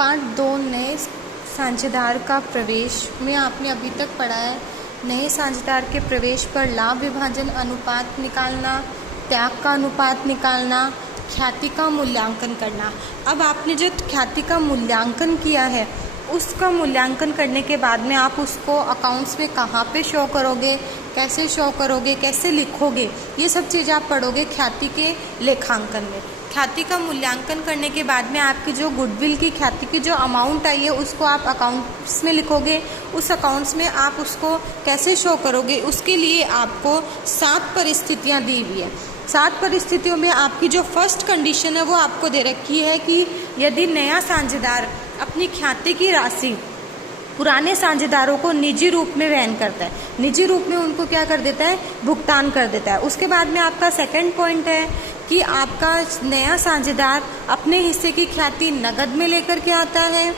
Part 2 नए साझेदार का प्रवेश में आपने अभी तक पढ़ा है नए साझेदार के प्रवेश पर लाभ विभाजन अनुपात निकालना, त्याग का अनुपात निकालना, ख्याति का मूल्यांकन करना। अब आपने जो ख्याति का मूल्यांकन किया है उसका मूल्यांकन करने के बाद में आप उसको अकाउंट्स में कहाँ पे शो करोगे, कैसे शो करोगे, कैसे लिखोगे, ये सब चीज़ आप पढ़ोगे ख्याति के लेखांकन में। ख्याति का मूल्यांकन करने के बाद में आपकी जो गुडविल की ख्याति की जो अमाउंट आई है उसको आप अकाउंट्स में लिखोगे। उस अकाउंट्स में आप उसको कैसे शो करोगे, उसके लिए आपको 7 परिस्थितियाँ दी हुई है। 7 परिस्थितियों में आपकी जो फर्स्ट कंडीशन है वो आपको दे रखी है कि यदि नया साझेदार अपनी ख्याति की राशि पुराने साझेदारों को निजी रूप में वहन करता है, निजी रूप में उनको क्या कर देता है, भुगतान कर देता है। उसके बाद में आपका सेकंड पॉइंट है कि आपका नया साझेदार अपने हिस्से की ख्याति नगद में लेकर के आता है।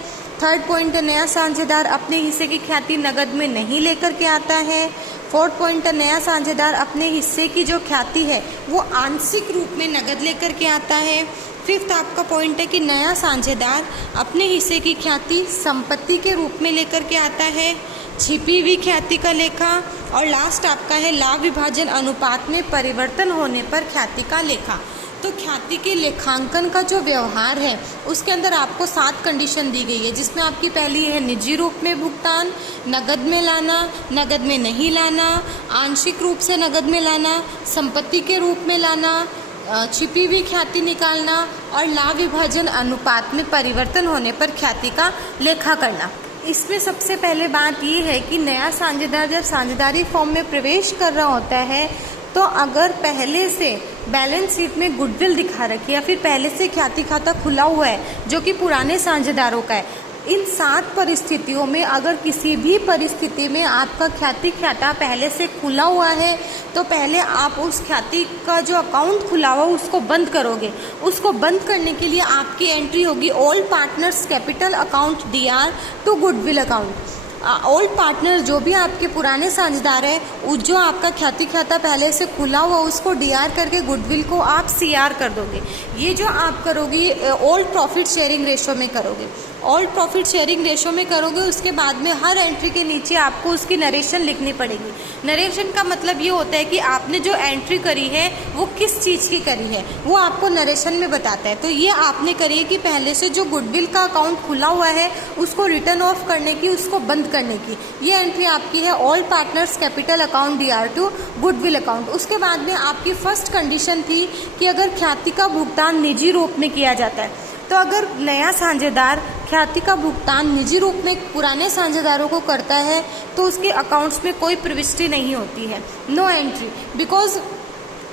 थर्ड पॉइंट है नया साझेदार अपने हिस्से की ख्याति नगद में नहीं लेकर के आता है। फोर्थ पॉइंट है नया साझेदार अपने हिस्से की जो ख्याति है वो आंशिक रूप में नगद लेकर के आता है। फिफ्थ आपका पॉइंट है कि नया साझेदार अपने हिस्से की ख्याति संपत्ति के रूप में लेकर के आता है, छिपी हुई ख्याति का लेखा। और लास्ट आपका है लाभ विभाजन अनुपात में परिवर्तन होने पर ख्याति का लेखा। तो ख्याति के लेखांकन का जो व्यवहार है उसके अंदर आपको 7 कंडीशन दी गई है, जिसमें आपकी पहली है निजी रूप में भुगतान, नगद में लाना, नगद में नहीं लाना, आंशिक रूप से नगद में लाना, संपत्ति के रूप में लाना, छिपी हुई ख्याति निकालना और लाभ विभाजन अनुपात में परिवर्तन होने पर ख्याति का लेखा करना। इसमें सबसे पहले बात ये है कि नया साझेदार जब साझेदारी फॉर्म में प्रवेश कर रहा होता है तो अगर पहले से बैलेंस शीट में गुडविल दिखा रखी है या फिर पहले से ख्याति खाता खुला हुआ है जो कि पुराने साझेदारों का है, इन 7 परिस्थितियों में अगर किसी भी परिस्थिति में आपका ख्याति खाता पहले से खुला हुआ है तो पहले आप उस ख्याति का जो अकाउंट खुला हुआ उसको बंद करोगे। उसको बंद करने के लिए आपकी एंट्री होगी old partners capital account DR to goodwill account. Old partner जो भी आपके पुराने साझेदार है जो आपका ख्याति खाता पहले से खुला हुआ उसको DR करके गुडविल को आप CR कर दोगे। ये जो आप करोगे ओल्ड प्रॉफिट शेयरिंग रेशो में करोगे, ओल्ड प्रॉफिट शेयरिंग रेशो में करोगे। उसके बाद में हर एंट्री के नीचे आपको उसकी नरेशन लिखनी पड़ेगी। नरेशन का मतलब ये होता है कि आपने जो एंट्री करी है वो किस चीज़ की करी है वो आपको नरेशन में बताता है। तो ये आपने करी है कि पहले से जो गुडविल का अकाउंट खुला हुआ है उसको रिटर्न ऑफ करने की, उसको बंद करने की, ये एंट्री आपकी है old partners capital account DR to goodwill account. उसके बाद में आपकी फर्स्ट कंडीशन थी कि अगर ख्याति का भुगतान निजी रूप में किया जाता है तो अगर नया साझेदार ख्याति का भुगतान निजी रूप में पुराने साझेदारों को करता है तो उसके अकाउंट्स में कोई प्रविष्टि नहीं होती है, नो एंट्री, बिकॉज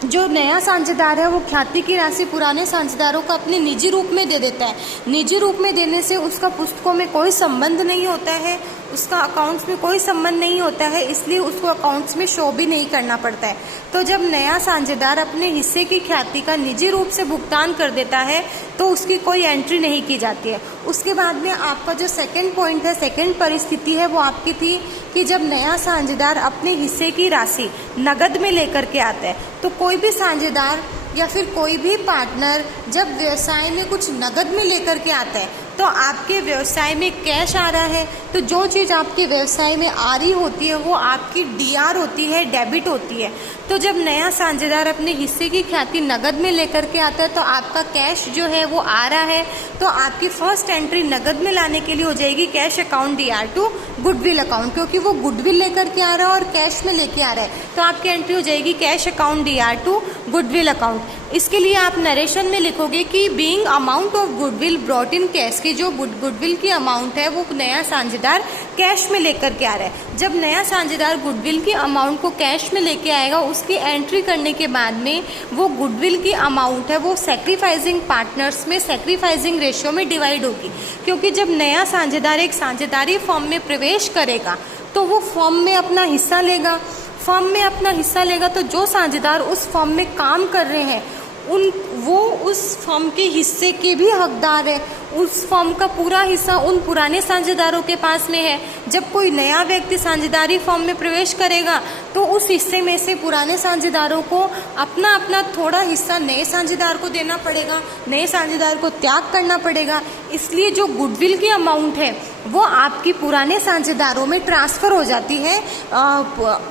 जो नया साझेदार है वो ख्याति की राशि पुराने साझेदारों को अपने निजी रूप में दे देता है। निजी रूप में देने से उसका पुस्तकों में कोई संबंध नहीं होता है, उसका अकाउंट्स में कोई संबंध नहीं होता है, इसलिए उसको अकाउंट्स में शो भी नहीं करना पड़ता है। तो जब नया साझेदार अपने हिस्से की ख्याति का निजी रूप से भुगतान कर देता है तो उसकी कोई एंट्री नहीं की जाती है। उसके बाद में आपका जो सेकंड पॉइंट है, सेकंड परिस्थिति है वो आपकी थी कि जब नया साझेदार अपने हिस्से की राशि नगद में लेकर के आता है तो कोई भी साझेदार या फिर कोई भी पार्टनर जब व्यवसाय में कुछ नगद में लेकर के आता है तो आपके व्यवसाय में कैश आ रहा है तो जो चीज़ आपके व्यवसाय में आ रही होती है वो आपकी DR होती है, डेबिट होती है। तो जब नया साझेदार अपने हिस्से की ख्याति नगद में लेकर के आता है तो आपका कैश जो है वो आ रहा है, तो आपकी फर्स्ट एंट्री नगद में लाने के लिए हो जाएगी cash account DR to goodwill account, क्योंकि वो गुडविल लेकर के आ रहा है और कैश में लेके आ रहा है तो आपकी एंट्री हो जाएगी cash account DR to goodwill account. इसके लिए आप नरेशन में लिखोगे कि being amount of goodwill brought in cash, की जो गुडविल की अमाउंट है वो नया साझेदार कैश में लेकर के आ रहा है। जब नया साझेदार गुडविल की अमाउंट को कैश में लेके आएगा उसकी एंट्री करने के बाद में वो गुडविल की अमाउंट है वो सैक्रिफाइसिंग पार्टनर्स में सैक्रिफाइसिंग रेशियो में डिवाइड होगी, क्योंकि जब नया साझेदार एक साझेदारी फॉर्म में प्रवेश करेगा तो वो फॉर्म में अपना हिस्सा लेगा। फॉर्म में अपना हिस्सा लेगा तो जो साझेदार उस फॉर्म में काम कर रहे हैं वो उस फॉर्म के हिस्से के भी हकदार है। उस फॉर्म का पूरा हिस्सा उन पुराने साझेदारों के पास में है। जब कोई नया व्यक्ति साझेदारी फॉर्म में प्रवेश करेगा तो उस हिस्से में से पुराने साझेदारों को अपना अपना थोड़ा हिस्सा नए साझेदार को देना पड़ेगा, नए साझेदार को त्याग करना पड़ेगा। इसलिए जो गुडविल की अमाउंट है वो आपकी पुराने साझेदारों में ट्रांसफ़र हो जाती है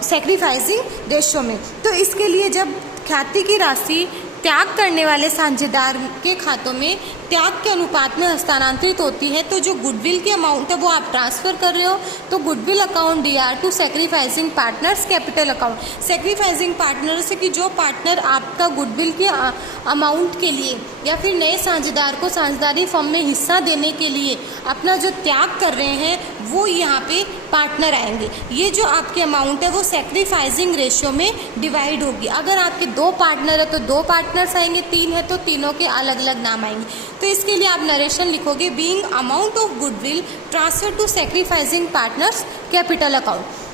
सैक्रिफाइसिंग रेशियो में। तो इसके लिए जब ख्याति की राशि त्याग करने वाले साझेदार के खातों में त्याग के अनुपात में हस्तांतरित होती है, तो जो गुडविल की अमाउंट है वो आप ट्रांसफ़र कर रहे हो, तो goodwill account DR to sacrificing partners capital account. Sacrificing partner से कि जो पार्टनर आपका गुडविल की अमाउंट के लिए या फिर नए साझेदार को साझेदारी फर्म में हिस्सा देने के लिए अपना जो त्याग कर रहे हैं वो यहाँ पे पार्टनर आएंगे। ये जो आपकी अमाउंट है वो सैक्रिफाइसिंग रेशियो में डिवाइड होगी। अगर आपके 2 पार्टनर है तो 2 पार्टनर्स आएंगे, 3 है तो तीनों के अलग अलग नाम आएंगे। तो इसके लिए आप नरेशन लिखोगे being amount of goodwill transfer to sacrificing partners capital account.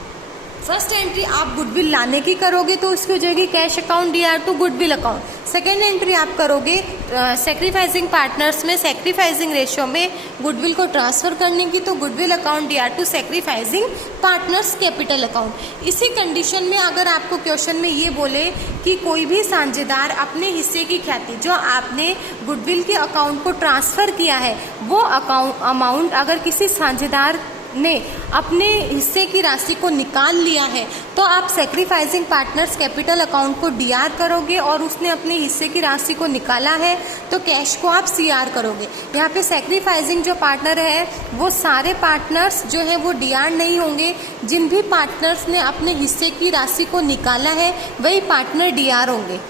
First entry आप गुडविल लाने की करोगे तो उसकी हो जाएगी cash account DR to goodwill account. Second entry आप करोगे सैक्रिफाइसिंग पार्टनर्स में सैक्रिफाइसिंग रेशियो में गुडविल को ट्रांसफ़र करने की, तो goodwill account DR to sacrificing partners capital account. इसी कंडीशन में अगर आपको क्वेश्चन में ये बोले कि कोई भी साझेदार अपने हिस्से की ख्याति जो आपने गुडविल के अकाउंट को ट्रांसफ़र किया है वो अमाउंट अगर किसी साझेदार ने अपने हिस्से की राशि को निकाल लिया है तो आप सैक्रिफाइसिंग पार्टनर्स कैपिटल अकाउंट को DR करोगे, और उसने अपने हिस्से की राशि को निकाला है तो कैश को आप CR करोगे। यहाँ पे सैक्रिफाइसिंग जो पार्टनर है वो सारे पार्टनर्स जो है वो DR नहीं होंगे, जिन भी पार्टनर्स ने अपने हिस्से की राशि को निकाला है वही पार्टनर DR होंगे।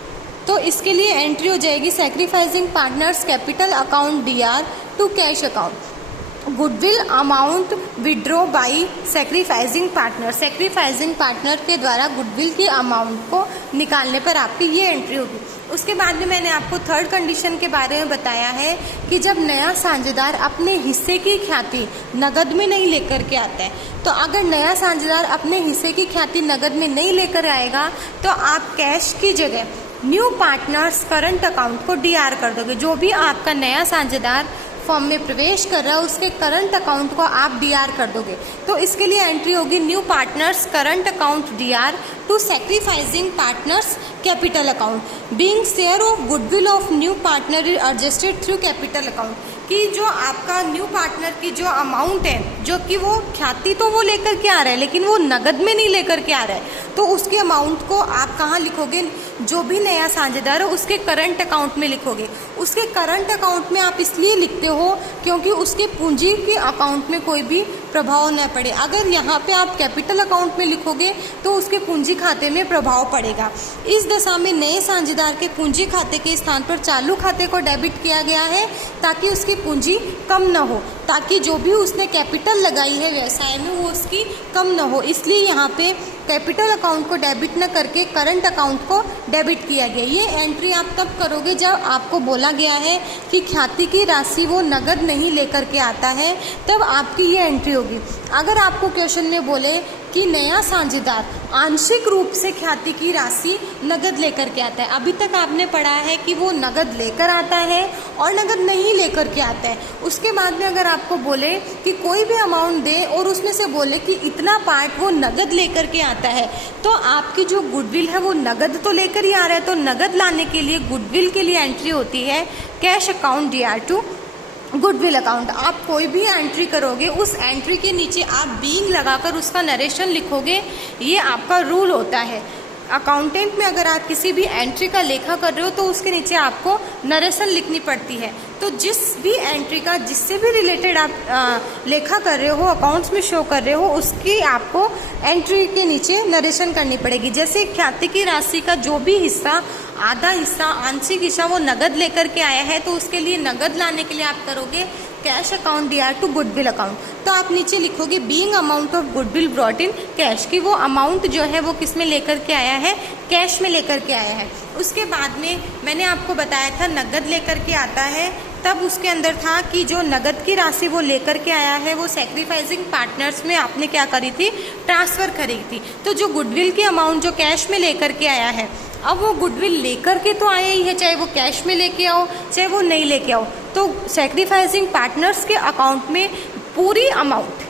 तो इसके लिए एंट्री हो जाएगी sacrificing partners capital account DR to cash account. Goodwill amount withdraw by sacrificing partner, sacrificing partner के द्वारा गुडविल की अमाउंट को निकालने पर आपकी ये एंट्री होगी। उसके बाद में मैंने आपको थर्ड कंडीशन के बारे में बताया है कि जब नया साझेदार अपने हिस्से की ख्याति नगद में नहीं लेकर के आता है, तो अगर नया साझेदार अपने हिस्से की ख्याति नगद में नहीं लेकर आएगा तो आप कैश की जगह न्यू पार्टनर्स करंट अकाउंट को DR कर दोगे। जो भी आपका नया साझेदार फॉर्म में प्रवेश कर रहा है उसके करंट अकाउंट को आप DR कर दोगे। तो इसके लिए एंट्री होगी new partners current account DR to sacrificing partners capital account. Being share of goodwill of new partner is adjusted through capital account, कि जो आपका न्यू पार्टनर की जो अमाउंट है जो कि वो ख्याति तो वो लेकर के आ रहा है लेकिन वो नगद में नहीं लेकर के आ रहा है, तो उसके अमाउंट को आप कहाँ लिखोगे? जो भी नया साझेदार है उसके करंट अकाउंट में लिखोगे। उसके करंट अकाउंट में आप इसलिए लिखते हो क्योंकि उसके पूंजी के अकाउंट में कोई भी प्रभाव न पड़े। अगर यहाँ पे आप कैपिटल अकाउंट में लिखोगे तो उसके पूंजी खाते में प्रभाव पड़ेगा। इस दशा में नए साझेदार के पूंजी खाते के स्थान पर चालू खाते को डेबिट किया गया है ताकि उसकी पूंजी कम न हो, ताकि जो भी उसने कैपिटल लगाई है व्यवसाय में वो उसकी कम न हो। इसलिए यहाँ पे कैपिटल अकाउंट को डेबिट न करके करंट अकाउंट को डेबिट किया गया। ये एंट्री आप तब करोगे जब आपको बोला गया है कि ख्याति की राशि वो नगद नहीं लेकर के आता है, तब आपकी ये एंट्री होगी। अगर आपको क्वेश्चन में बोले कि नया साझेदार आंशिक रूप से ख्याति की राशि नगद लेकर के आता है, अभी तक आपने पढ़ा है कि वो नगद लेकर आता है और नगद नहीं लेकर के आता है। उसके बाद में अगर आपको बोले कि कोई भी अमाउंट दे और उसमें से बोले कि इतना पार्ट वो नगद लेकर के आता है, तो आपकी जो गुडविल है वो नगद तो लेकर ही आ रहा है, तो नगद लाने के लिए गुडविल के लिए एंट्री होती है cash account DR to goodwill account. आप कोई भी एंट्री करोगे उस एंट्री के नीचे आप बीइंग लगाकर उसका नरेशन लिखोगे, ये आपका रूल होता है। अकाउंटेंट में अगर आप किसी भी एंट्री का लेखा कर रहे हो तो उसके नीचे आपको नरेशन लिखनी पड़ती है। तो जिस भी एंट्री का जिससे भी रिलेटेड आप लेखा कर रहे हो, अकाउंट्स में शो कर रहे हो, उसकी आपको एंट्री के नीचे नरेशन करनी पड़ेगी। जैसे ख्याति की राशि का जो भी हिस्सा, आधा हिस्सा, आंशिक हिस्सा वो नगद लेकर के आया है, तो उसके लिए नगद लाने के लिए आप करोगे cash account DR to goodwill account. तो आप नीचे लिखोगे being amount of goodwill brought in cash, कि वो अमाउंट जो है वो किस में लेकर के आया है? कैश में लेकर के आया है। उसके बाद में मैंने आपको बताया था नगद लेकर के आता है, तब उसके अंदर था कि जो नगद की राशि वो लेकर के आया है वो सैक्रिफाइसिंग पार्टनर्स में आपने क्या करी थी? ट्रांसफ़र करी थी। तो जो गुडविल की अमाउंट जो कैश में लेकर के आया है, अब वो गुडविल लेकर के तो आया ही है, चाहे वो कैश में लेके आओ चाहे वो नहीं लेके आओ, तो सैक्रिफाइसिंग पार्टनर्स के अकाउंट में पूरी अमाउंट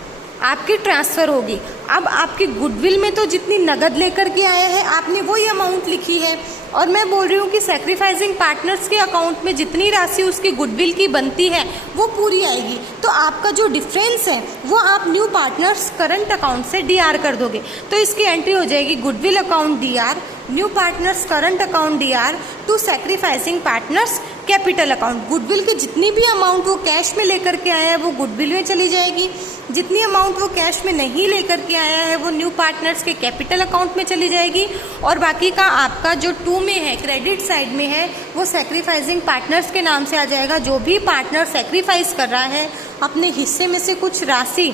आपकी ट्रांसफ़र होगी। अब आपकी गुडविल में तो जितनी नगद लेकर के आया है आपने वही अमाउंट लिखी है, और मैं बोल रही हूँ कि सैक्रिफाइसिंग पार्टनर्स के अकाउंट में जितनी राशि उसकी गुडविल की बनती है वो पूरी आएगी। तो आपका जो डिफरेंस है वो आप न्यू पार्टनर्स करंट अकाउंट से डीआर कर दोगे। तो इसकी एंट्री हो जाएगी goodwill account DR, new partners current account DR to sacrificing partners capital account. Goodwill की जितनी भी अमाउंट वो कैश में लेकर के आया है वो गुडविल में चली जाएगी, जितनी अमाउंट वो कैश में नहीं लेकर के आया है वो न्यू पार्टनर्स के कैपिटल अकाउंट में चली जाएगी, और बाकी का आपका जो 2 में है क्रेडिट साइड में है वो सैक्रिफाइसिंग पार्टनर्स के नाम से आ जाएगा। जो भी पार्टनर सैक्रिफाइस कर रहा है अपने हिस्से में से कुछ राशि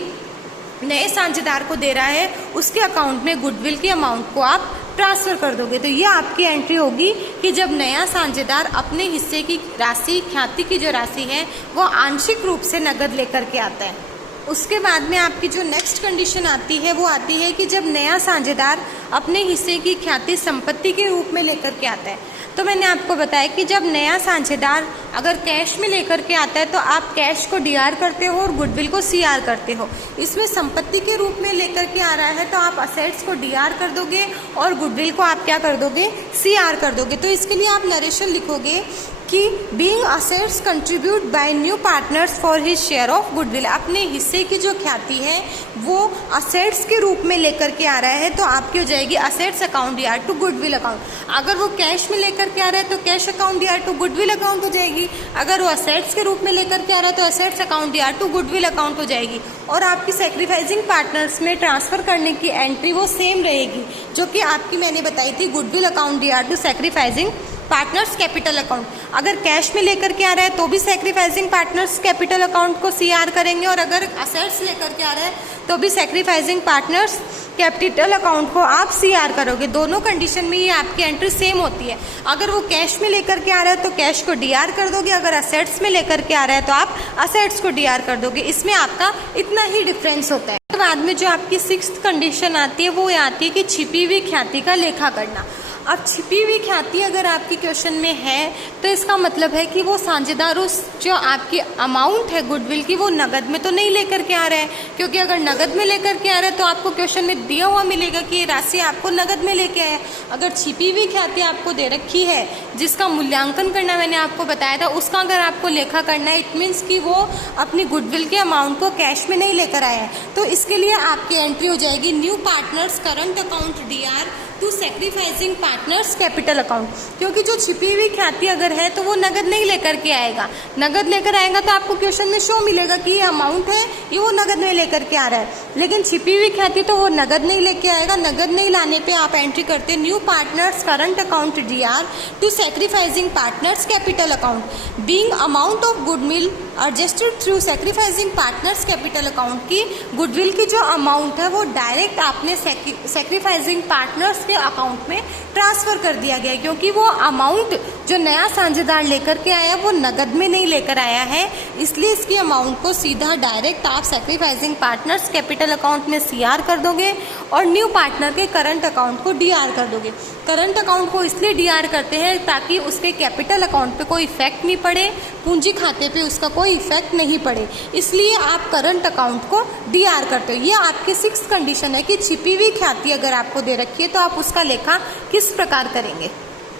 नए साझेदार को दे रहा है उसके अकाउंट में गुडविल की अमाउंट को आप ट्रांसफर कर दोगे। तो ये आपकी एंट्री होगी कि जब नया साझेदार अपने हिस्से की राशि, ख्याति की जो राशि है वो आंशिक रूप से नगद लेकर के आता है। उसके बाद में आपकी जो नेक्स्ट कंडीशन आती है वो आती है कि जब नया साझेदार अपने हिस्से की ख्याति संपत्ति के रूप में लेकर के आता है। तो मैंने आपको बताया कि जब नया साझेदार अगर कैश में लेकर के आता है तो आप कैश को डीआर करते हो और गुडविल को सीआर करते हो। इसमें संपत्ति के रूप में लेकर के आ रहा है तो आप असेट्स को डीआर कर दोगे और गुडविल को आप क्या कर दोगे, सीआर कर दोगे। तो इसके लिए आप नरेशन लिखोगे कि being assets contribute by new partners for his share of goodwill. अपने हिस्से की जो ख्याति है वो असेट्स के रूप में लेकर के आ रहा है तो आपकी हो जाएगी assets account DR to goodwill account. अगर वो कैश में लेकर के आ रहा है तो cash account DR to goodwill account हो जाएगी। अगर वो असेट्स के रूप में लेकर के आ रहा है तो assets account DR to goodwill account हो जाएगी। और आपकी सैक्रिफाइसिंग पार्टनर्स में ट्रांसफर करने की एंट्री वो सेम रहेगी जो कि आपकी मैंने बताई थी, goodwill account DR to sacrificing partners capital account. अगर कैश में लेकर के आ रहा है तो भी सैक्रिफाइसिंग पार्टनर्स कैपिटल अकाउंट को सीआर करेंगे, और अगर असेट्स लेकर के आ रहा है तो भी सैक्रिफाइसिंग पार्टनर्स कैपिटल अकाउंट को आप सीआर करोगे। दोनों कंडीशन में ये आपकी एंट्री सेम होती है। अगर वो कैश में लेकर के आ रहा है तो कैश को डीआर कर दोगे, अगर असेट्स में लेकर के आ रहा है तो आप असेट्स को डीआर कर दोगे। इसमें आपका इतना ही डिफरेंस होता है। बाद में जो आपकी 6th कंडीशन आती है वो आती है कि छिपी हुई ख्याति का लेखा करना। अब छिपी हुई ख्याति अगर आपकी क्वेश्चन में है तो इसका मतलब है कि वो साझेदार उस जो आपकी अमाउंट है गुडविल की वो नगद में तो नहीं लेकर के आ रहा है, क्योंकि अगर नगद में लेकर के आ रहा है तो आपको क्वेश्चन में दिया हुआ मिलेगा कि ये राशि आपको नगद में लेके आया। अगर छिपी हुई ख्याति आपको दे रखी है जिसका मूल्यांकन करना मैंने आपको बताया था, उसका अगर आपको लेखा करना है इट मीन्स कि वो अपनी गुडविल के अमाउंट को कैश में नहीं लेकर आया है। तो इसके लिए आपकी एंट्री हो जाएगी new partners current account DR to sacrificing partners capital account. क्योंकि जो छिपी हुई ख्याति अगर है तो वो नगद नहीं लेकर के आएगा। नगद लेकर आएगा तो आपको क्वेश्चन में शो मिलेगा कि ये अमाउंट है ये वो नगद में लेकर के आ रहा है, लेकिन छिपी हुई ख्याति तो वो नगद नहीं लेके आएगा। नगद नहीं लाने पे आप एंट्री करते new partners current account DR to sacrificing partners capital account being amount of goodwill adjusted through sacrificing partners capital account की गुडविल की जो अमाउंट है वो डायरेक्ट आपने सैक्रिफाइसिंग पार्टनर्स के अकाउंट में ट्रांसफर कर दिया गया है, क्योंकि वो अमाउंट जो नया साझेदार लेकर के आया वो नगद में नहीं लेकर आया है, इसलिए इसकी अमाउंट को सीधा डायरेक्ट आप सैक्रिफाइसिंग पार्टनर्स कैपिटल अकाउंट में सीआर कर दोगे और न्यू पार्टनर के करंट अकाउंट को डीआर कर दोगे। करंट अकाउंट को इसलिए डीआर करते हैं ताकि उसके कैपिटल अकाउंट पे कोई इफेक्ट नहीं पड़े, पूंजी खाते पे उसका कोई इफेक्ट नहीं पड़े, इसलिए आप करंट अकाउंट को डीआर करते हो। ये आपकी 6th कंडीशन है कि छिपी हुई ख्याति अगर आपको दे रखी है तो आप उसका लेखा किस प्रकार करेंगे।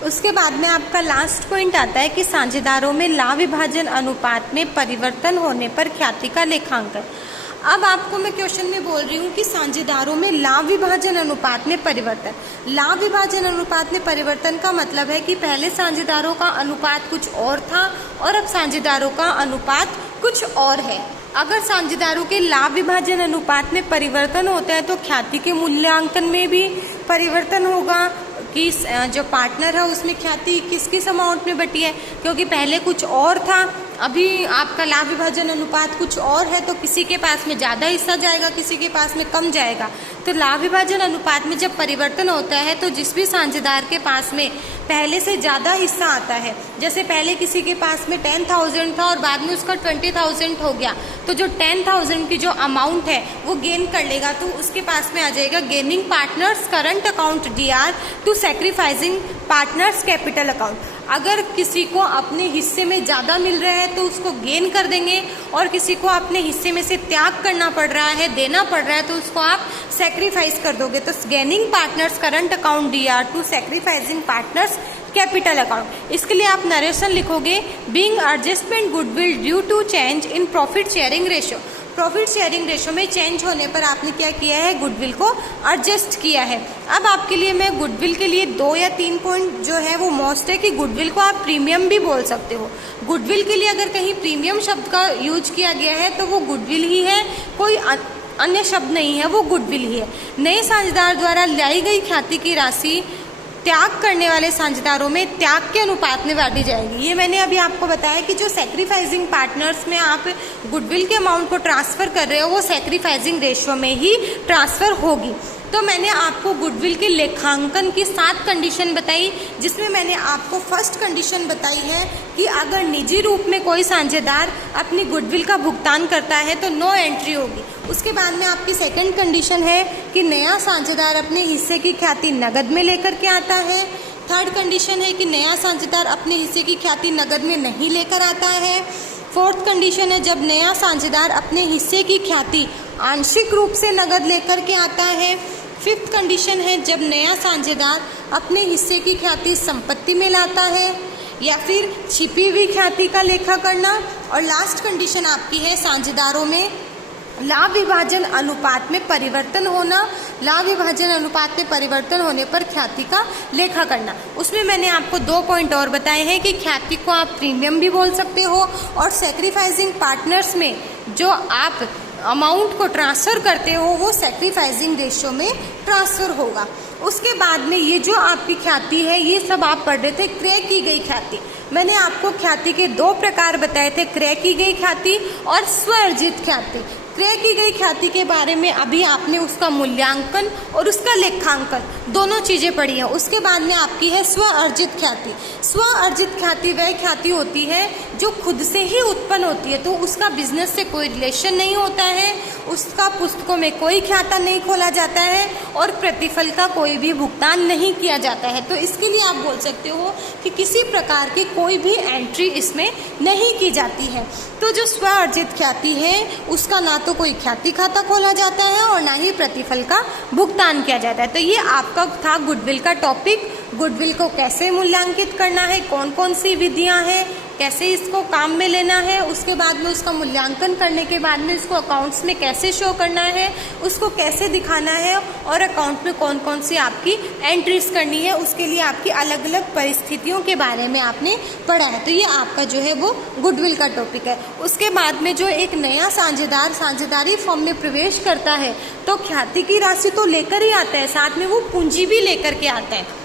उसके बाद में आपका लास्ट पॉइंट आता है कि साझेदारों में लाभ विभाजन अनुपात में परिवर्तन होने पर ख्याति का लेखांकन। अब आपको मैं क्वेश्चन में बोल रही हूँ कि साझेदारों में लाभ विभाजन अनुपात में परिवर्तन। लाभ विभाजन अनुपात में परिवर्तन का मतलब है कि पहले साझेदारों का अनुपात कुछ और था और अब साझेदारों का अनुपात कुछ और है। अगर साझेदारों के लाभ विभाजन अनुपात में परिवर्तन होता है तो ख्याति के मूल्यांकन में भी परिवर्तन होगा कि जो पार्टनर है उसमें ख्याति किस किस अमाउंट में बटी है, क्योंकि पहले कुछ और था अभी आपका लाभ विभाजन अनुपात कुछ और है, तो किसी के पास में ज़्यादा हिस्सा जाएगा किसी के पास में कम जाएगा। तो लाभ विभाजन अनुपात में जब परिवर्तन होता है तो जिस भी साझेदार के पास में पहले से ज़्यादा हिस्सा आता है, जैसे पहले किसी के पास में 10,000 था और बाद में उसका 20,000 हो गया, तो जो 10,000 की जो अमाउंट है वो गेन कर लेगा, तो उसके पास में आ जाएगा gaining partners current account DR to sacrificing partners capital account. अगर किसी को अपने हिस्से में ज़्यादा मिल रहा है तो उसको गेन कर देंगे, और किसी को अपने हिस्से में से त्याग करना पड़ रहा है, देना पड़ रहा है, तो उसको आप सैक्रिफाइस कर दोगे। तो gaining partners current account DR to sacrificing partners capital account. इसके लिए आप नरेशन लिखोगे, being adjustment goodwill due to change in profit sharing ratio. Profit sharing ratio में चेंज होने पर आपने क्या किया है, गुडविल को एडजस्ट किया है। अब आपके लिए मैं गुडविल के लिए 2 या 3 पॉइंट जो है वो मोस्ट है कि गुडविल को आप प्रीमियम भी बोल सकते हो। गुडविल के लिए अगर कहीं प्रीमियम शब्द का यूज किया गया है तो वो गुडविल ही है, कोई अन्य शब्द नहीं है, वो गुडविल ही है। नए साझेदार द्वारा लाई गई ख्याति की राशि त्याग करने वाले साझेदारों में त्याग के अनुपात में बांटी जाएगी। ये मैंने अभी आपको बताया कि जो सैक्रिफाइसिंग पार्टनर्स में आप गुडविल के अमाउंट को ट्रांसफ़र कर रहे हो वो सैक्रिफाइसिंग रेशियो में ही ट्रांसफ़र होगी। तो मैंने आपको गुडविल के लेखांकन की 7 कंडीशन बताई, जिसमें मैंने आपको फर्स्ट कंडीशन बताई है कि अगर निजी रूप में कोई साझेदार अपनी गुडविल का भुगतान करता है तो नो एंट्री होगी। उसके बाद में आपकी सेकंड कंडीशन है कि नया साझेदार अपने हिस्से की ख्याति नगद में लेकर के आता है। थर्ड कंडीशन है कि नया साझेदार अपने हिस्से की ख्याति नगद में नहीं लेकर आता है। फोर्थ कंडीशन है जब नया साझेदार अपने हिस्से की ख्याति आंशिक रूप से नगद लेकर के आता है। फिफ्थ कंडीशन है जब नया साझेदार अपने हिस्से की ख्याति संपत्ति में लाता है या फिर छिपी हुई ख्याति का लेखा करना। और लास्ट कंडीशन आपकी है साझेदारों में लाभ विभाजन अनुपात में परिवर्तन होना। लाभ विभाजन अनुपात में परिवर्तन होने पर ख्याति का लेखा करना। उसमें मैंने आपको 2 पॉइंट और बताए हैं कि ख्याति को आप प्रीमियम भी बोल सकते हो और सैक्रिफाइसिंग पार्टनर्स में जो आप अमाउंट को ट्रांसफ़र करते हो वो सैक्रिफाइसिंग रेशियो में ट्रांसफ़र होगा। उसके बाद में ये जो आपकी ख्याति है ये सब आप पढ़ रहे थे क्रय की गई ख्याति। मैंने आपको ख्याति के 2 प्रकार बताए थे, क्रय की गई ख्याति और स्व अर्जित ख्याति। क्रय की गई ख्याति के बारे में अभी आपने उसका मूल्यांकन और उसका लेखांकन दोनों चीज़ें पढ़ी हैं। उसके बाद में आपकी है स्व अर्जित ख्याति। स्व अर्जित ख्याति वह ख्याति होती है जो खुद से ही उत्पन्न होती है, तो उसका बिजनेस से कोई रिलेशन नहीं होता है, उसका पुस्तकों में कोई खाता नहीं खोला जाता है और प्रतिफल का कोई भी भुगतान नहीं किया जाता है। तो इसके लिए आप बोल सकते हो कि किसी प्रकार की कोई भी एंट्री इसमें नहीं की जाती है। तो जो स्व अर्जित ख्याति है उसका ना तो कोई ख्याति खाता खोला जाता है और ना ही प्रतिफल का भुगतान किया जाता है। तो ये आपका था गुडविल का टॉपिक। गुडविल को कैसे मूल्यांकित करना है, कौन कौन सी विधियां हैं, कैसे इसको काम में लेना है, उसके बाद में उसका मूल्यांकन करने के बाद में इसको अकाउंट्स में कैसे शो करना है, उसको कैसे दिखाना है और अकाउंट में कौन कौन सी आपकी एंट्रीज करनी है, उसके लिए आपकी अलग अलग परिस्थितियों के बारे में आपने पढ़ा है। तो ये आपका जो है वो गुडविल का टॉपिक है। उसके बाद में जो एक नया साझेदार साझेदारी फॉर्म में प्रवेश करता है तो ख्याति की राशि तो लेकर ही आता है, साथ में वो पूंजी भी लेकर के आता है।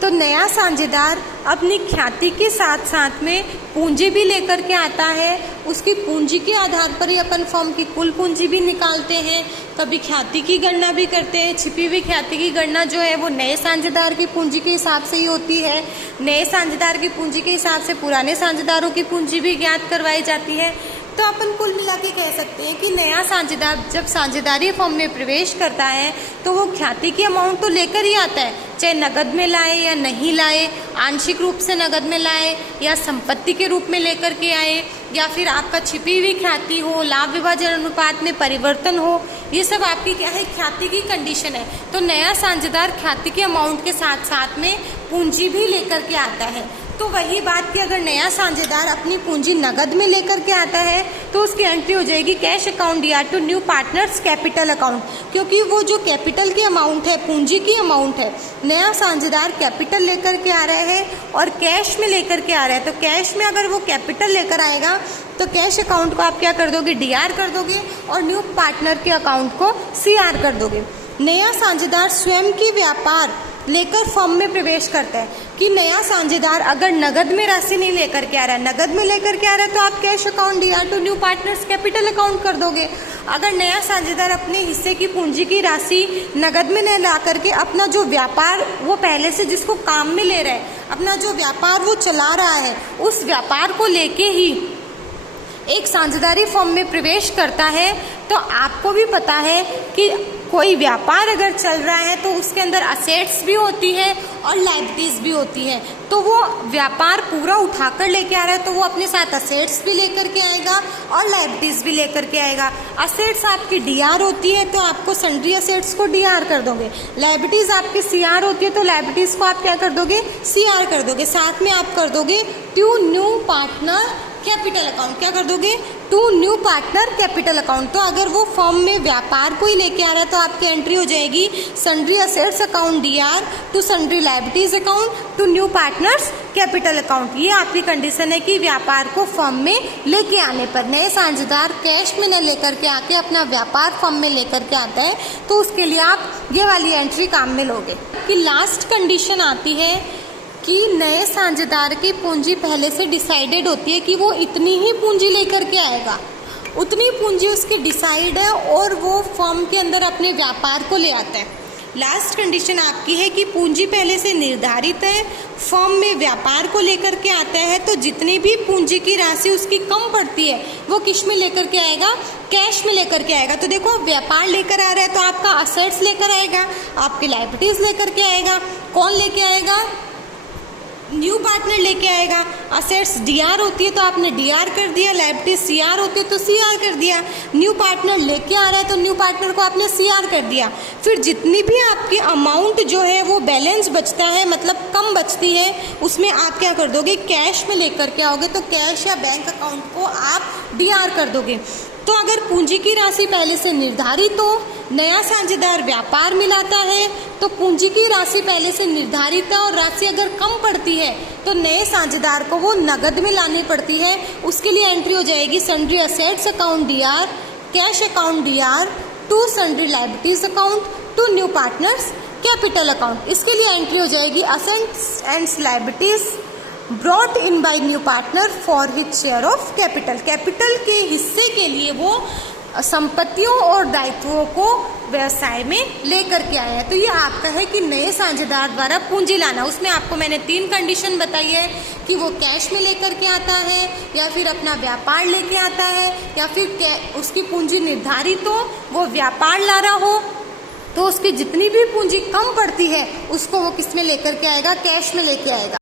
तो नया साझेदार अपनी ख्याति के साथ साथ में पूंजी भी लेकर के आता है। उसकी पूंजी के आधार पर ही अपन फर्म की कुल पूंजी भी निकालते हैं, कभी ख्याति की गणना भी करते हैं। छिपी हुई ख्याति की गणना जो है वो नए साझेदार की पूंजी के हिसाब से ही होती है। नए साझेदार की पूंजी के हिसाब से पुराने साझेदारों की पूंजी भी ज्ञात करवाई जाती है। तो अपन कुल मिला के कह सकते हैं कि नया साझेदार जब साझेदारी फॉर्म में प्रवेश करता है तो वो ख्याति की अमाउंट तो लेकर ही आता है, चाहे नगद में लाए या नहीं लाए, आंशिक रूप से नगद में लाए या संपत्ति के रूप में लेकर के आए, या फिर आपका छिपी हुई ख्याति हो, लाभ विभाजन अनुपात में परिवर्तन हो, ये सब आपकी क्या है, ख्याति की कंडीशन है। तो नया साझेदार ख्याति के अमाउंट के साथ साथ में पूंजी भी लेकर के आता है। तो वही बात कि अगर नया साझेदार अपनी पूंजी नगद में लेकर के आता है तो उसकी एंट्री हो जाएगी कैश अकाउंट या to new partners capital account, क्योंकि वो जो कैपिटल की अमाउंट है, पूंजी की अमाउंट है, नया साझेदार कैपिटल लेकर के आ रहा है और कैश में लेकर के आ रहा है। तो कैश में अगर वो कैपिटल लेकर आएगा तो कैश अकाउंट को आप क्या कर दोगे, डीआर कर दोगे और न्यू पार्टनर के अकाउंट को सीआर कर दोगे। नया साझेदार स्वयं की व्यापार लेकर फर्म में प्रवेश करता है कि नया साझेदार अगर नगद में राशि नहीं लेकर के आ रहा है, नगद में लेकर के आ रहा है तो आप cash account DR to new partners capital account कर दोगे। अगर नया साझेदार अपने हिस्से की पूंजी की राशि नगद में न ला करके अपना जो व्यापार वो पहले से जिसको काम में ले रहा है, अपना जो व्यापार वो चला रहा है, उस व्यापार को लेके ही एक साझेदारी फर्म में प्रवेश करता है, तो आपको भी पता है कि कोई व्यापार अगर चल रहा है तो उसके अंदर असेट्स भी होती है और लायबिलिटीज भी होती है। तो वो व्यापार पूरा उठाकर लेके आ रहा है तो वो अपने साथ असेट्स भी लेकर के आएगा और लायबिलिटीज भी लेकर के आएगा। असेट्स आपकी डीआर होती है तो आपको सन्ड्री असेट्स को डीआर कर दोगे, लायबिलिटीज आपकी सीआर होती है तो लायबिलिटीज को आप क्या कर दोगे, सीआर कर दोगे। साथ में आप कर दोगे to new partner capital account, क्या कर दोगे, to new partner capital account. तो अगर वो फर्म में व्यापार को ही लेके आ रहा है तो आपकी एंट्री हो जाएगी sundry assets account DR to sundry liabilities account to new partners capital account. ये आपकी कंडीशन है कि व्यापार को फर्म में लेके आने पर, नए साझेदार कैश में न लेकर के आके अपना व्यापार फर्म में लेकर के आता है तो उसके लिए आप ये वाली एंट्री काम में लोगे। कि लास्ट कंडीशन आती है कि नए साझेदार की पूंजी पहले से डिसाइडेड होती है कि वो इतनी ही पूंजी लेकर के आएगा, उतनी पूंजी उसकी डिसाइड है और वो फर्म के अंदर अपने व्यापार को ले आता है। लास्ट कंडीशन आपकी है कि पूंजी पहले से निर्धारित है, फर्म में व्यापार को लेकर के आता है तो जितनी भी पूंजी की राशि उसकी कम पड़ती है वो किस में लेकर के आएगा, कैश में लेकर के आएगा। तो देखो व्यापार लेकर आ रहा है तो आपका असेट्स लेकर आएगा, आपकी लायबिलिटीज लेकर के आएगा। कौन लेके आएगा, न्यू पार्टनर लेके आएगा। असेट्स डीआर होती है तो आपने डीआर कर दिया, लायबिलिटी सीआर होती है तो सीआर कर दिया। न्यू पार्टनर लेके आ रहा है तो न्यू पार्टनर को आपने सीआर कर दिया। फिर जितनी भी आपकी अमाउंट जो है वो बैलेंस बचता है, मतलब कम बचती है, उसमें आप क्या कर दोगे, कैश में लेकर के आओगे तो कैश या बैंक अकाउंट को आप डीआर कर दोगे। तो अगर पूंजी की राशि पहले से निर्धारित हो, नया साझेदार व्यापार मिलाता है तो पूंजी की राशि पहले से निर्धारित है और राशि अगर कम पड़ती है तो नए साझेदार को वो नगद में लानी पड़ती है। उसके लिए एंट्री हो जाएगी sundry assets account DR, cash account DR to sundry liabilities account to new partners capital account. इसके लिए एंट्री हो जाएगी assets and liabilities brought in by new partner for his share of capital. Capital के हिस्से के लिए वो संपत्तियों और दायित्वों को व्यवसाय में लेकर के आया है। तो ये आपका है कि नए साझेदार द्वारा पूंजी लाना। उसमें आपको मैंने 3 कंडीशन बताई है कि वो कैश में लेकर के आता है या फिर अपना व्यापार लेके आता है या फिर उसकी पूंजी निर्धारित हो, वो व्यापार ला रहा हो तो उसकी जितनी भी पूंजी कम पड़ती है उसको वो किस में लेकर के आएगा, कैश में लेके आएगा।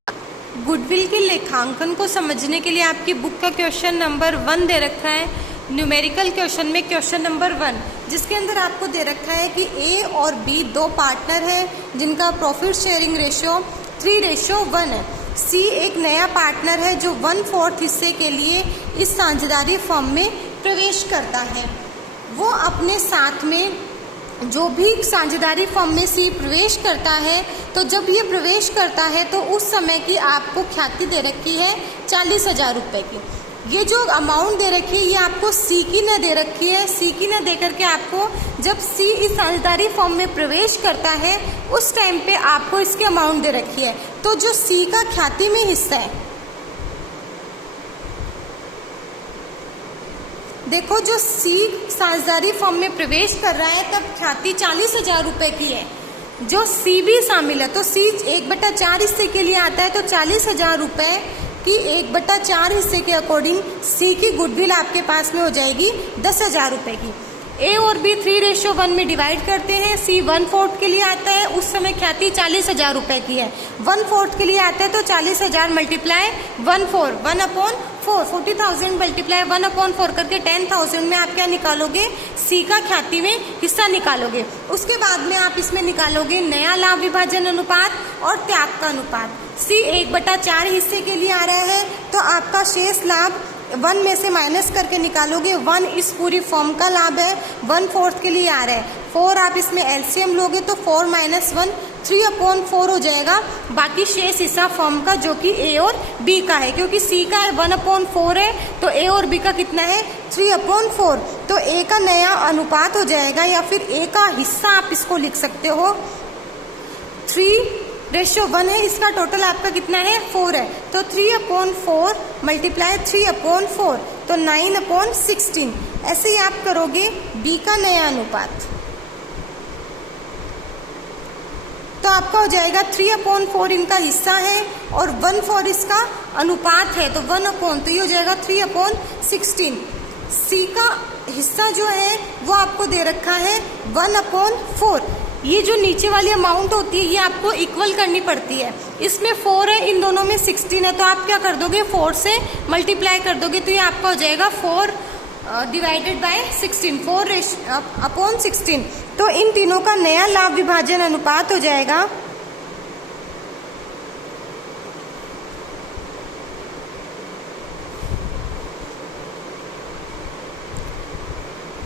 गुडविल के लेखांकन को समझने के लिए आपकी बुक का क्वेश्चन नंबर 1 दे रखा है, न्यूमेरिकल क्वेश्चन में क्वेश्चन नंबर 1, जिसके अंदर आपको दे रखा है कि ए और बी 2 पार्टनर हैं जिनका प्रॉफिट शेयरिंग रेशियो 3:1 है। सी एक नया पार्टनर है जो 1/4 हिस्से के लिए इस साझेदारी फर्म में प्रवेश करता है। वो अपने साथ में जो भी साझेदारी फर्म में सी प्रवेश करता है तो जब ये प्रवेश करता है तो उस समय की आपको ख्याति दे रखी है 40,000 रुपये की। ये जो अमाउंट दे रखी है ये आपको सी की न दे रखी है। सी की न दे करके आपको जब सी इस साझेदारी फर्म में प्रवेश करता है उस टाइम पे आपको इसकी अमाउंट दे रखी है। तो जो सी का ख्याति में हिस्सा है, देखो जो सी साझेदारी फर्म में प्रवेश कर रहा है तब ख्याति 40,000 रुपये की है। जो सी भी शामिल है तो सी 1/4 हिस्से के लिए आता है तो 40,000 रुपये की 1/4 हिस्से के अकॉर्डिंग सी की गुडविल आपके पास में हो जाएगी 10,000 रुपये की। ए और बी 3:1 में डिवाइड करते हैं। सी 1/4 के लिए आता है, उस समय ख्याति 40,000 रुपये की है। 1/4 के लिए आता है तो 40,000 मल्टीप्लाई 1/4 1/4 40,000 मल्टीप्लाई 1/4 करके 10,000 में आप क्या निकालोगे, सी का ख्याति में हिस्सा निकालोगे। उसके बाद में आप इसमें निकालोगे नया लाभ विभाजन अनुपात और त्याग का अनुपात। सी 1/4 हिस्से के लिए आ रहा है तो आपका शेष लाभ 1 में से माइनस करके निकालोगे। 1 इस पूरी फर्म का लाभ है, 1/4 के लिए आ रहा है। 4 आप इसमें एलसीएम लोगे तो 4 - 1 3/4 हो जाएगा। बाकी शेष हिस्सा फर्म का जो कि ए और बी का है, क्योंकि सी का 1/4 है तो ए और बी का कितना है 3/4। तो ए का नया अनुपात हो जाएगा या फिर ए का हिस्सा आप इसको लिख सकते हो 3:1 है। इसका टोटल आपका कितना है 4 है तो 3/4 मल्टीप्लाई 3/4 तो 9/16। ऐसे ही आप करोगे बी का नया अनुपात तो आपका हो जाएगा 3/4 इनका हिस्सा है और 1/4 इसका अनुपात है तो 1/, तो ये हो जाएगा 3/16। सी का हिस्सा जो है वो आपको दे रखा है 1/4। ये जो नीचे वाली अमाउंट होती है ये आपको इक्वल करनी पड़ती है। इसमें 4 है, इन दोनों में 16 है, तो आप क्या कर दोगे 4 से मल्टीप्लाई कर दोगे, तो ये आपका हो जाएगा 4 डिवाइडेड बाय 16, 4/16। तो इन तीनों का नया लाभ विभाजन अनुपात हो जाएगा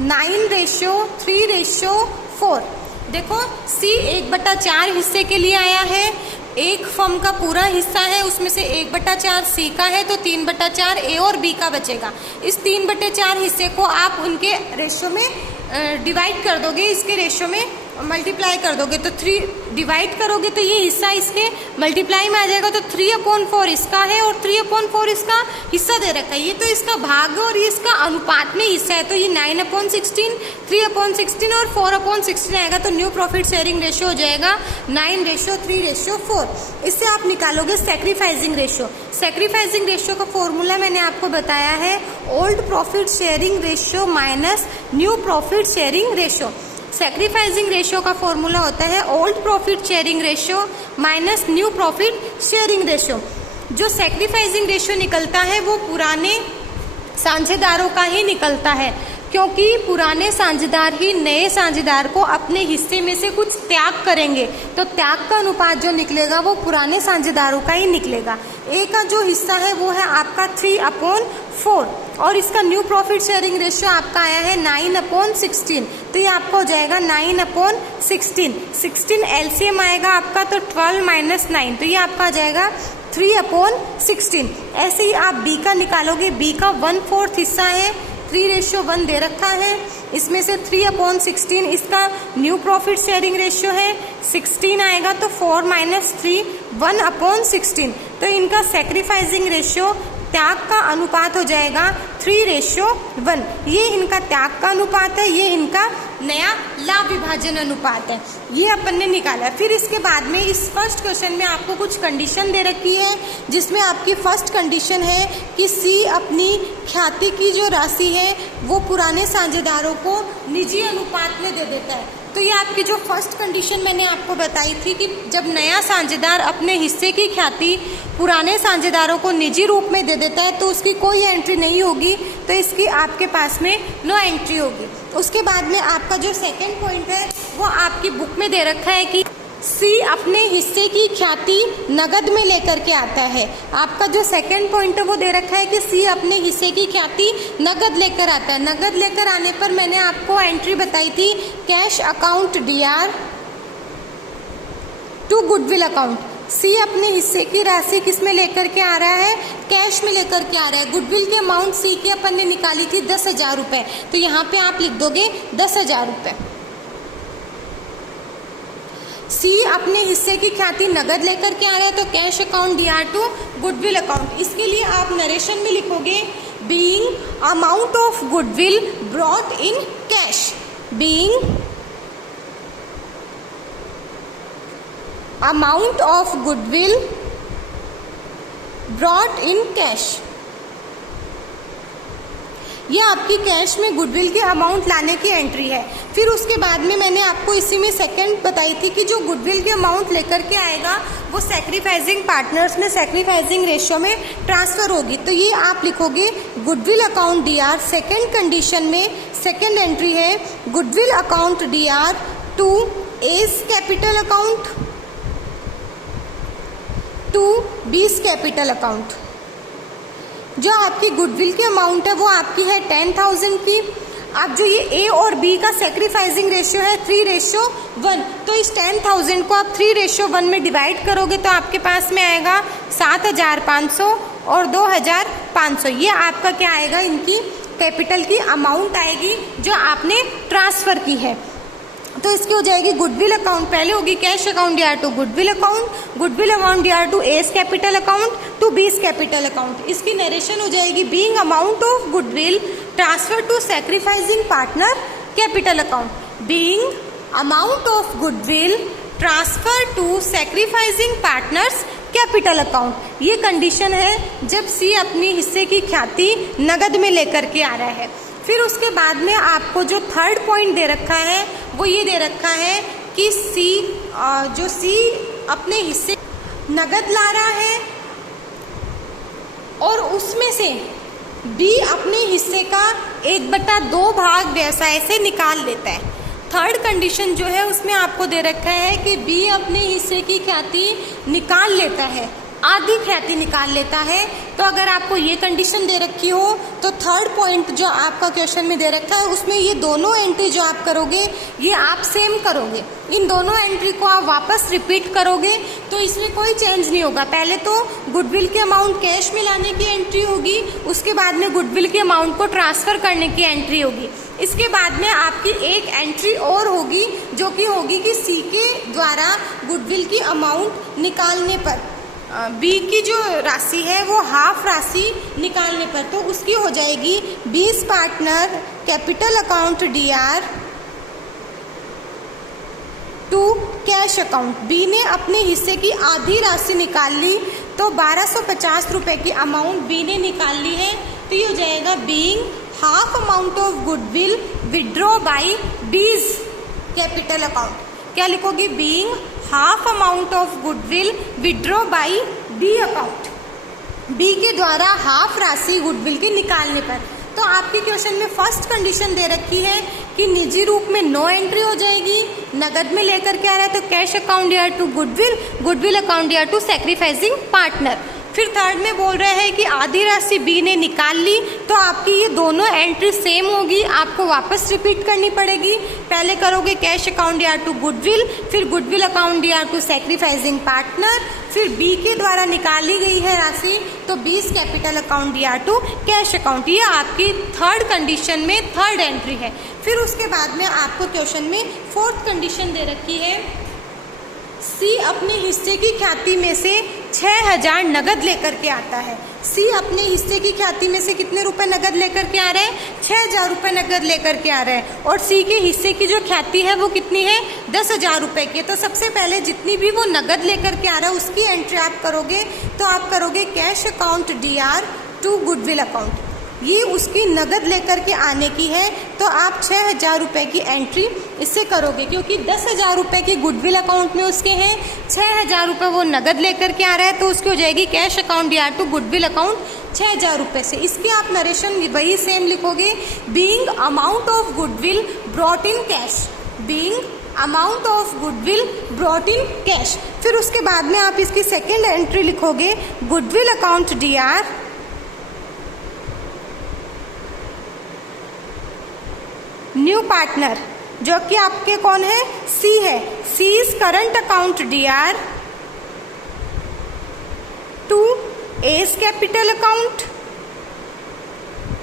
9:3:4। देखो C 1/4 हिस्से के लिए आया है, एक फर्म का पूरा हिस्सा है, उसमें से 1/4 C का है, तो 3/4 A और B का बचेगा। इस 3/4 हिस्से को आप उनके रेशो में डिवाइड कर दोगे, इसके रेशो में मल्टीप्लाई कर दोगे, तो 3 डिवाइड करोगे तो ये हिस्सा इसके मल्टीप्लाई में आ जाएगा, तो 3/4 इसका है और 3/4 इसका हिस्सा दे रखा है। ये तो इसका भाग है और ये इसका अनुपात में हिस्सा है, तो ये 9/16, 3/16 और 4/16 आएगा, तो न्यू प्रॉफिट शेयरिंग रेशियो हो जाएगा 9:3:4। इससे आप निकालोगे सैक्रिफाइसिंग रेशियो। सैक्रिफाइसिंग रेशियो का फॉर्मूला मैंने आपको बताया है, old profit sharing ratio minus new profit sharing ratio. Sacrificing ratio का फॉर्मूला होता है old profit sharing ratio minus new profit sharing ratio. जो सैक्रिफाइसिंग रेशियो निकलता है वो पुराने साझेदारों का ही निकलता है, क्योंकि पुराने साझेदार ही नए साझेदार को अपने हिस्से में से कुछ त्याग करेंगे, तो त्याग का अनुपात जो निकलेगा वो पुराने साझेदारों का ही निकलेगा। ए का जो हिस्सा है वो है आपका 3/4 और इसका न्यू प्रॉफिट शेयरिंग रेशियो आपका आया है 9/16, तो ये आपका हो जाएगा 9/16। 16 एलसीएम आएगा आपका, तो 12 - 9, तो ये आपका आ जाएगा 3/16। ऐसे ही आप बी का निकालोगे, बी का 1/4 हिस्सा है, 3:1 दे रखा है, इसमें से 3/16 इसका न्यू प्रॉफिट शेयरिंग रेशियो है, 16 आएगा, तो 4 - 3 1/16। तो इनका सैक्रिफाइसिंग रेशियो त्याग का अनुपात हो जाएगा 3:1। ये इनका त्याग का अनुपात है, ये इनका नया लाभ विभाजन अनुपात है, ये अपन ने निकाला। फिर इसके बाद में इस फर्स्ट क्वेश्चन में आपको कुछ कंडीशन दे रखी है, जिसमें आपकी फर्स्ट कंडीशन है कि सी अपनी ख्याति की जो राशि है वो पुराने साझेदारों को निजी अनुपात में दे देता है। तो ये आपकी जो फर्स्ट कंडीशन मैंने आपको बताई थी कि जब नया साझेदार अपने हिस्से की ख्याति पुराने साझेदारों को निजी रूप में दे देता है तो उसकी कोई एंट्री नहीं होगी, तो इसकी आपके पास में नो एंट्री होगी। उसके बाद में आपका जो सेकंड पॉइंट है वो आपकी बुक में दे रखा है कि सी अपने हिस्से की ख्याति नगद में लेकर के आता है। आपका जो सेकंड पॉइंट है वो दे रखा है कि सी अपने हिस्से की ख्याति नगद लेकर आता है। नगद लेकर आने पर मैंने आपको एंट्री बताई थी cash account DR to goodwill account. C अपने हिस्से की राशि किस में लेकर के आ रहा है, कैश में लेकर के आ रहा है। गुडविल की अमाउंट सी की अपन ने निकाली थी 10,000 रुपये, तो यहाँ पे आप लिख दोगे 10,000 रुपये। सी अपने हिस्से की ख्याति नगद लेकर के आ रहा है, तो cash account DR to goodwill account. इसके लिए आप नरेशन में लिखोगे being amount of goodwill brought in cash, being amount of goodwill brought in cash. ये आपकी कैश में गुडविल की अमाउंट लाने की एंट्री है। फिर उसके बाद में मैंने आपको इसी में सेकंड बताई थी कि जो गुडविल की अमाउंट लेकर के आएगा वो सैक्रिफाइसिंग पार्टनर्स में सैक्रिफाइसिंग रेशियो में ट्रांसफर होगी। तो ये आप लिखोगे goodwill account DR। Second condition में सेकंड एंट्री है goodwill account DR to A's capital account to B's capital account. जो आपकी गुडविल की अमाउंट है वो आपकी है 10,000 की। अब जो ये ए और बी का सैक्रिफाइसिंग रेशियो है 3:1, तो इस 10,000 को आप 3:1 में डिवाइड करोगे तो आपके पास में आएगा 7,500 और 2,500। ये आपका क्या आएगा, इनकी कैपिटल की अमाउंट आएगी जो आपने ट्रांसफर की है। तो इसकी हो जाएगी गुडविल अकाउंट, पहले होगी cash account DR to goodwill account, goodwill account DR to A's capital account to B's capital account. इसकी नरेशन हो जाएगी being amount of goodwill transfer to sacrificing partner capital account, being amount of goodwill transfer to sacrificing partners capital account. ये condition है जब सी अपनी हिस्से की ख्याति नगद में लेकर के आ रहा है। फिर उसके बाद में आपको जो थर्ड पॉइंट दे रखा है वो ये दे रखा है कि सी अपने हिस्से नगद ला रहा है और उसमें से बी अपने हिस्से का 1/2 भाग व्यवसाय से निकाल लेता है। थर्ड कंडीशन जो है उसमें आपको दे रखा है कि बी अपने हिस्से की ख्याति निकाल लेता है, आधी ख्याति निकाल लेता है। तो अगर आपको ये कंडीशन दे रखी हो तो थर्ड पॉइंट जो आपका क्वेश्चन में दे रखा है उसमें ये दोनों एंट्री जो आप करोगे ये आप सेम करोगे, इन दोनों एंट्री को आप वापस रिपीट करोगे, तो इसमें कोई चेंज नहीं होगा। पहले तो गुडविल के अमाउंट कैश में लाने की एंट्री होगी, उसके बाद में गुडविल के अमाउंट को ट्रांसफर करने की एंट्री होगी। इसके बाद में आपकी एक एंट्री और होगी जो कि होगी कि सी के द्वारा गुडविल की अमाउंट निकालने पर बी की जो राशि है वो हाफ राशि निकालने पर, तो उसकी हो जाएगी B's partner capital account DR to cash account. B ने अपने हिस्से की आधी राशि निकाल ली, तो 1250 रुपए की अमाउंट बी ने निकाल ली है, तो ये हो जाएगा being half amount of goodwill withdraw by B's capital account. क्या लिखोगे? Being half amount of goodwill withdraw by B account, B के द्वारा हाफ राशि गुडविल के निकालने पर। तो आपके क्वेश्चन में फर्स्ट कंडीशन दे रखी है कि निजी रूप में नो एंट्री हो जाएगी, नगद में लेकर के आ रहा है तो cash account DR to goodwill, goodwill account DR to sacrificing partner. फिर थर्ड में बोल रहे हैं कि आधी राशि बी ने निकाल ली, तो आपकी ये दोनों एंट्री सेम होगी, आपको वापस रिपीट करनी पड़ेगी। पहले करोगे cash account DR to goodwill, फिर goodwill account DR to sacrificing partner, फिर बी के द्वारा निकाली गई है राशि तो B's capital account DR to cash account. ये आपकी थर्ड कंडीशन में थर्ड एंट्री है। फिर उसके बाद में आपको क्वेश्चन में फोर्थ कंडीशन दे रखी है, सी अपने हिस्से की ख्याति में से 6000 नगद लेकर के आता है। सी अपने हिस्से की ख्याति में से कितने रुपए नगद लेकर के आ रहे हैं? 6000 रुपए नगद लेकर के आ रहे हैं, और सी के हिस्से की जो ख्याति है वो कितनी है? 10,000 रुपए की। तो सबसे पहले जितनी भी वो नगद लेकर के आ रहा है उसकी एंट्री आप करोगे, तो आप करोगे cash account DR to goodwill account. ये उसकी नगद लेकर के आने की है, तो आप 6000 रुपए की एंट्री इससे करोगे, क्योंकि 10,000 रुपए की गुडविल अकाउंट में उसके हैं, 6000 रुपए वो नगद लेकर के आ रहा है, तो उसकी हो जाएगी cash account DR to goodwill account 6000 रुपए से। इसके आप नरेशन वही सेम लिखोगे, being amount of goodwill brought in cash, being amount of goodwill brought in cash. फिर उसके बाद में आप इसकी सेकेंड एंट्री लिखोगे, goodwill account DR new partner, जो कि आपके कौन है? सी है। C's current account DR to A's capital account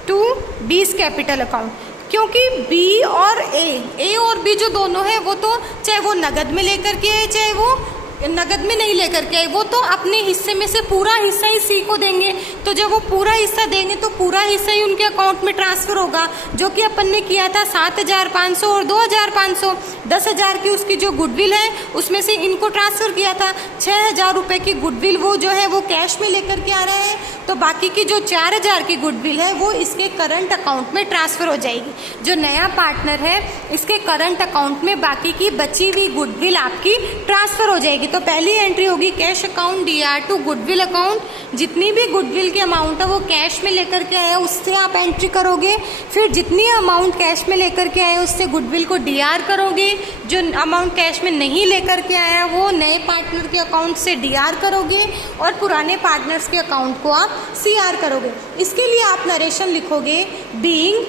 to B's capital account. क्योंकि बी और ए और बी जो दोनों है वो तो चाहे वो नगद में लेकर के आए चाहे वो नगद में नहीं लेकर के आए, वो तो अपने हिस्से में से पूरा हिस्सा ही सी को देंगे। तो जब वो पूरा हिस्सा देंगे तो पूरा हिस्सा ही उनके अकाउंट में ट्रांसफर होगा, जो कि अपन ने किया था 7,500 और 2,500। 10,000 की उसकी जो गुडविल है उसमें से इनको ट्रांसफर किया था। 6,000 रुपए की गुडविल वो जो है वो कैश में लेकर के आ रहा है, तो बाकी की जो 4,000 की गुडविल है वो इसके करंट अकाउंट में ट्रांसफर हो जाएगी। जो नया पार्टनर है इसके करंट अकाउंट में बाकी की बची हुई गुडविल आपकी ट्रांसफर हो जाएगी। तो पहली एंट्री होगी cash account DR to goodwill account, जितनी भी गुडविल की अमाउंट है वो कैश में लेकर के आया उससे आप एंट्री करोगे। फिर जितनी अमाउंट कैश में लेकर के आए उससे गुडविल को DR करोगे, जो अमाउंट कैश में नहीं लेकर के आया वो नए पार्टनर के अकाउंट से DR करोगे, और पुराने पार्टनर्स के अकाउंट को आप CR करोगे। इसके लिए आप नरेशन लिखोगे, being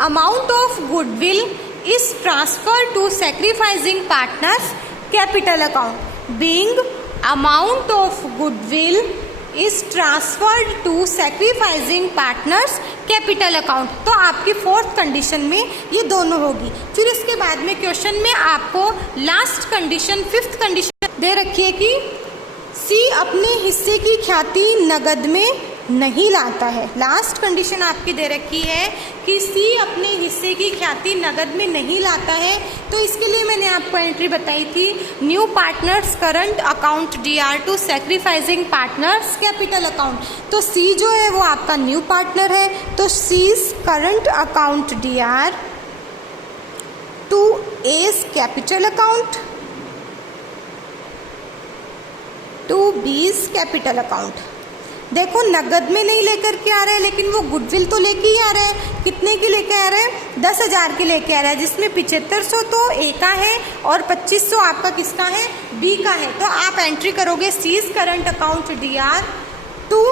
amount of goodwill is transfer to sacrificing partners capital account, being amount of goodwill is transferred to sacrificing partners capital account. तो आपकी फोर्थ कंडीशन में ये दोनों होगी। फिर इसके बाद में क्वेश्चन में आपको लास्ट कंडीशन, फिफ्थ कंडीशन दे रखी है कि सी अपने हिस्से की ख्याति नगद में नहीं लाता है। लास्ट कंडीशन आपकी दे रखी है कि सी अपने हिस्से की ख्याति नगद में नहीं लाता है, तो इसके लिए मैंने आपको एंट्री बताई थी, new partners current account DR to sacrificing partners capital account. तो सी जो है वो आपका न्यू पार्टनर है, तो C's current account DR to ए's कैपिटल अकाउंट टू बी's कैपिटल अकाउंट। देखो नगद में नहीं लेकर के आ रहा है, लेकिन वो गुडविल तो लेके ही आ रहा है। कितने की लेके आ रहा है? 10,000 की लेके आ रहा है, जिसमें 7500 तो ए का है और 2500 आपका किसका है? बी का है। तो आप एंट्री करोगे C's current account DR to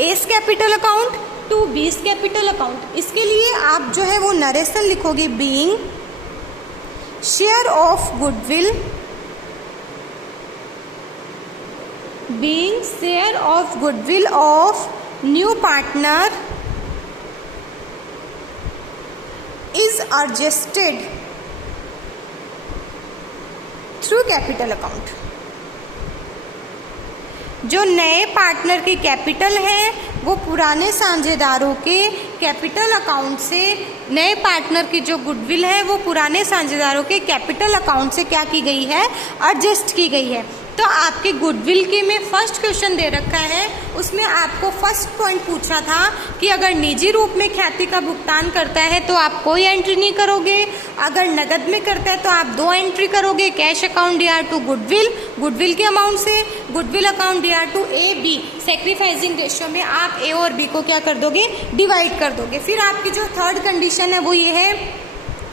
ए's कैपिटल अकाउंट टू बी's कैपिटल अकाउंट। इसके लिए आप जो है वो नरेशन लिखोगे, being share of goodwill, being share of goodwill of new partner is adjusted through capital account। जो नए पार्टनर की कैपिटल है वो पुराने साझेदारों के कैपिटल अकाउंट से, नए पार्टनर की जो गुडविल है वो पुराने साझेदारों के कैपिटल अकाउंट से क्या की गई है? एडजस्ट की गई है। तो आपके गुडविल के में फर्स्ट क्वेश्चन दे रखा है, उसमें आपको फर्स्ट पॉइंट पूछा था कि अगर निजी रूप में ख्याति का भुगतान करता है तो आप कोई एंट्री नहीं करोगे, अगर नगद में करता है तो आप 2 एंट्री करोगे, cash account DR to goodwill, goodwill के अमाउंट से, goodwill account DR to AB, sacrificing ratio में आप A और B को क्या कर दोगे? डिवाइड कर दोगे। फिर आपकी जो थर्ड कंडीशन है वो ये है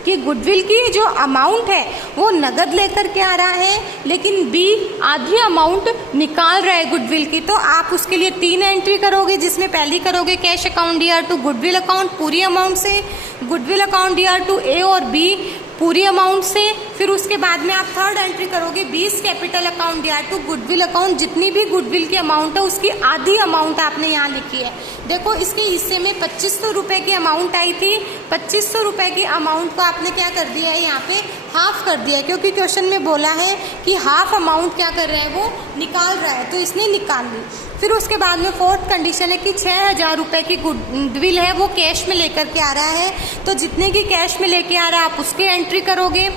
कि गुडविल की जो अमाउंट है वो नगद लेकर के आ रहा है, लेकिन बी आधी अमाउंट निकाल रहा है गुडविल की, तो आप उसके लिए 3 एंट्री करोगे, जिसमें पहली करोगे cash account DR to goodwill account पूरी अमाउंट से, goodwill account DR to A और बी पूरी अमाउंट से, फिर उसके बाद में आप थर्ड एंट्री करोगे B's capital account DR to goodwill account, जितनी भी गुडविल की अमाउंट है उसकी आधी अमाउंट आपने यहाँ लिखी है। देखो इसके हिस्से में 2500 रुपये की अमाउंट आई थी, 2500 रुपये की अमाउंट को आपने क्या कर दिया है, यहाँ पे हाफ कर दिया है, क्योंकि क्वेश्चन में बोला है कि हाफ अमाउंट क्या कर रहा है, वो निकाल रहा है, तो इसने निकाल ली। फिर उसके बाद में फोर्थ कंडीशन है कि 6000 रुपये की गुडविल है वो कैश में लेकर के आ रहा है, तो जितने की कैश में लेके आ रहा है आप उसकी एंट्री करोगे।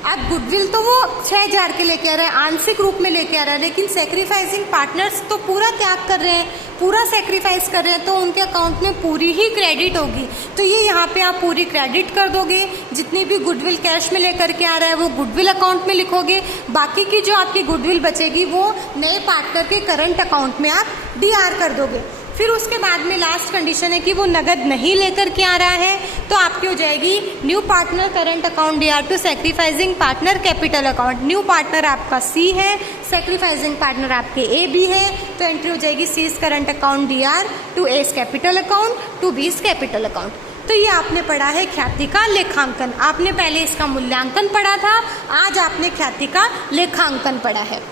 अब गुडविल तो वो 6000 के लेके आ रहा है, आंशिक रूप में लेके आ रहा है, लेकिन सेक्रीफाइसिंग पार्टनर्स तो पूरा त्याग कर रहे हैं, पूरा सेक्रीफाइस कर रहे हैं, तो उनके अकाउंट में पूरी ही क्रेडिट होगी, तो ये यहाँ पे आप पूरी क्रेडिट कर दोगे। जितनी भी गुडविल कैश में लेकर के आ रहा है वो गुडविल अकाउंट में लिखोगे, बाकी की जो आपकी गुडविल बचेगी वो नए पार्टनर के करंट अकाउंट में आप DR कर दोगे। फिर उसके बाद में लास्ट कंडीशन है कि वो नगद नहीं लेकर के आ रहा है, तो आपकी हो जाएगी new partner current account DR to sacrificing partner capital account. New partner आपका C है, सेक्रीफाइसिंग पार्टनर आपके AB है, तो एंट्री हो जाएगी C's current account DR to A's capital account to B's capital account. तो ये आपने पढ़ा है ख्याति का लेखांकन। आपने पहले इसका मूल्यांकन पढ़ा था, आज आपने ख्याति का लेखांकन पढ़ा है।